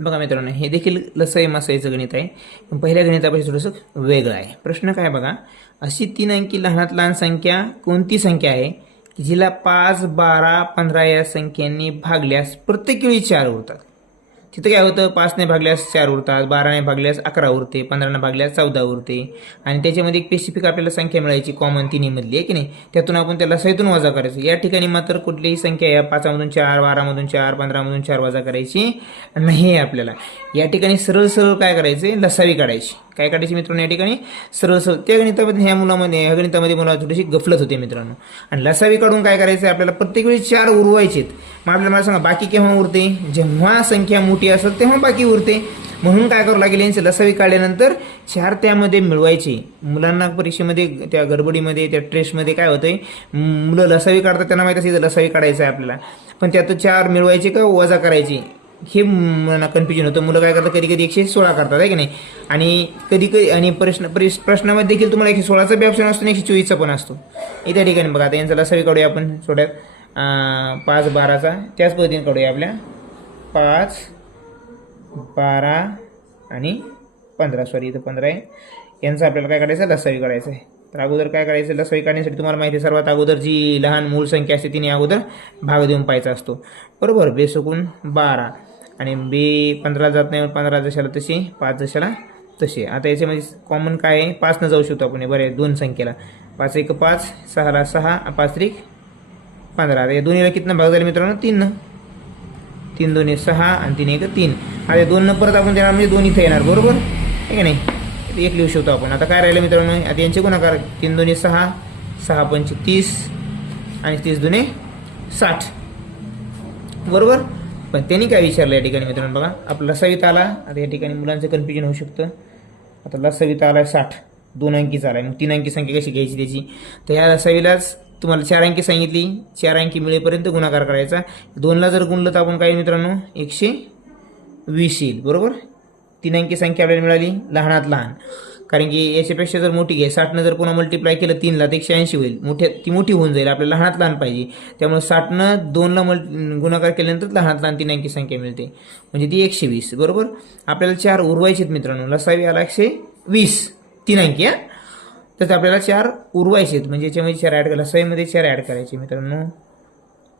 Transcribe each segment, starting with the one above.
बघा मित्रांनो, हे देखील लसाई मासाईचं गणित आहे, पण पहिल्या गणितापेक्षा थोडंसं वेगळं आहे. प्रश्न काय बघा, अशी 3 अंकी लहानात लहान संख्या कोणती संख्या आहे की जिला 5, 12, 15 या संख्यांनी भागल्यास प्रत्येक वेळी 4 उरतात. तिथं काय होतं, 5ने भागल्यास 4 उरतात, 12ने भागल्यास 11 उरते, 15ने भागल्यास 14 उरते. आणि त्याच्यामध्ये एक स्पेसिफिक आपल्याला संख्या मिळायची कॉमन तिन्हीमधली आहे की नाही, त्यातून आपण त्याला लसाईतून वजा करायचं. या ठिकाणी मात्र कुठलीही संख्या या 5मधून 4, 12मधून 4, 15मधून 4 वजा करायची नाही आहे आपल्याला. या ठिकाणी सरळ सरळ काय करायचे, लसावी काढायची. काय काढायची मित्रांनो, या ठिकाणी सरळ सरळ. त्या गणितामध्ये ह्या गणितामध्ये मला थोडीशी गफलत होते मित्रांनो. आणि लसावी काढून काय करायचं, आपल्याला प्रत्येक वेळी 4 उरवायचेत. मग आपल्याला मला सांगा बाकी केव्हा उरते, जेव्हा संख्या मोठी असेल तेव्हा बाकी उरते. म्हणून काय करावं लागेल, यांची लसावी काढल्यानंतर 4 त्यामध्ये मिळवायची. मुलांना परीक्षेमध्ये त्या गडबडीमध्ये त्या ट्रेसमध्ये काय होतंय, मुलं लसावी काढतात, त्यांना माहिती असेल लसावी काढायचं आहे आपल्याला, पण त्यात 4 मिळवायचे का वजा करायची हे मुलांना कन्फ्युजन होतं. मुलं काय करतात, कधी कधी 116 करतात आहे की नाही. आणि कधी कधी आणि प्रश्नामध्ये देखील तुम्हाला 116चा बी ऑप्शन असतो आणि 124चा पण असतो. त्या ठिकाणी बघा, आता यांचा लसावी काढूया आपण थोड्यात. 5, 12चा त्याच पद्धतीने काढूया आपल्या. 5, 12 आणि 15, सॉरी इथं 15 आहे. यांचा आपल्याला काय काढायचं, लसावी काढायचं आहे. तर अगोदर काय करायचं, लसावी काढण्यासाठी तुम्हाला माहिती आहे, सर्वात अगोदर जी लहान मूळ संख्या असते तिने अगोदर भाग देऊन पाहायचा असतो, बरोबर. बेसकून 12 आणि 15 जात नाही, 15 जशाला तशी, 5 जशाला तशी. आता याच्यामध्ये कॉमन काय आहे, 5 न जाऊ शकतो आपण बरे 2 संख्येला. 5 1 5, 6ला 6, 5 3 15. आता या दोन्हीला कितना भाग झाले मित्रांनो, 3 न. 3 2 6 आणि 3 1 3. आता 2 न परत आपण देणार म्हणजे 2 इथं येणार, बरोबर आहे की नाही. 1 लिहू शकतो आपण. आता काय राहिलं मित्रांनो, आता यांचे गुणाकार. 3 2 6, 6 5 30 आणि 30 2 60, बरोबर. पण त्यांनी काय विचारलं या ठिकाणी मित्रांनो, बघा आपला लसावीत आला. आता या ठिकाणी मुलांचं कन्फ्युजन होऊ शकतं. आता लसावीत आला 60, 2 अंकीचा आला, मग 3 अंकी संख्या कशी घ्यायची त्याची. तर ह्या लसावीलाच तुम्हाला 4 अंकी सांगितली, 4 अंकी मिळेपर्यंत गुणाकार करायचा. 2ला जर गुणलं तर आपण काय मित्रांनो 120 येईल, बरोबर. 3 अंकी संख्या आपल्याला मिळाली लहानात लहान, कारण की याच्यापेक्षा जर मोठी घ्याय 60नं जर पुन्हा मल्टिप्लाय केलं 3ला तर 180 होईल. ती मोठी होऊन जाईल, आपल्याला लहानात लहान पाहिजे. त्यामुळे 60नं 2ला गुणाकार केल्यानंतर लहानात लहान 3 अंकी संख्या मिळते, म्हणजे ती 120, बरोबर. आपल्याला 4 उरवायचे आहेत मित्रांनो. लसावी आला 120, 3 अंकी. तर आपल्याला 4 उरवायचे आहेत, म्हणजे याच्यामध्ये 4 ॲड करायला, लसावीमध्ये 4 ॲड करायचे मित्रांनो,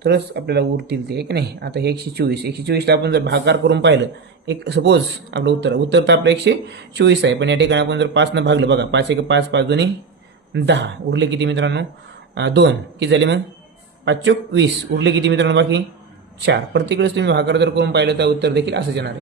तरच आपल्याला उरतील ते, की नाही. आता हे 124ला आपण जर भागाकार करून पाहिलं, एक सपोज आपलं उत्तर तर आपलं 124 आहे, पण या ठिकाणी आपण जर 5नं भागलं, बघा 5 1 5, 5 2 10, उरले किती मित्रांनो 2. किती झाले मग 5 चौक 20, उरले किती मित्रांनो बाकी 4. प्रत्येक वेळेस तुम्ही भागाकार जर करून पाहिलं तर उत्तर देखील असंच येणार आहे.